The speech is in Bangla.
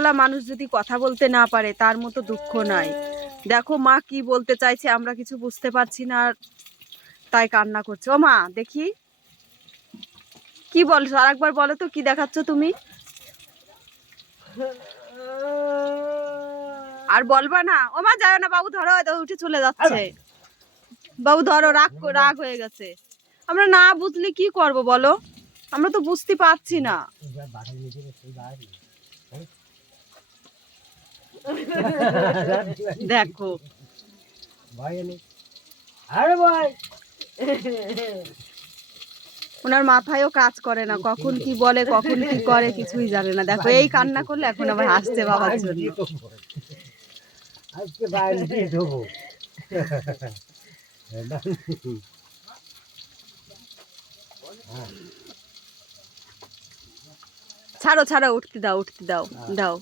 মানুষ যদি কথা বলতে না পারে তার মতো দুঃখ নাই। দেখো মা কি বলতে চাইছে আমরা কিছু বুঝতে পারছি না, তাই কান্না করছে। ও মা দেখি কি বলছো, আরেকবার বলো তো কি দেখাচ্ছ তুমি। আর বলবা না? ও মা যাও না, বাবু ধরো, উঠে চলে যাচ্ছে। বাবু ধরো, রাগ রাগ হয়ে গেছে। আমরা না বুঝলে কি করব বলো, আমরা তো বুঝতে পারছি না। দেখো ওনার মাথায়ও কাজ করে না, কখন কি বলে কখন কি করে কিছুই জানে না। দেখো এই কান্না করলে এখন আবার হাসছে বাবার জন্য। ছাড়ো ছাড়ো, উঠতে দাও উঠতে দাও, দাও।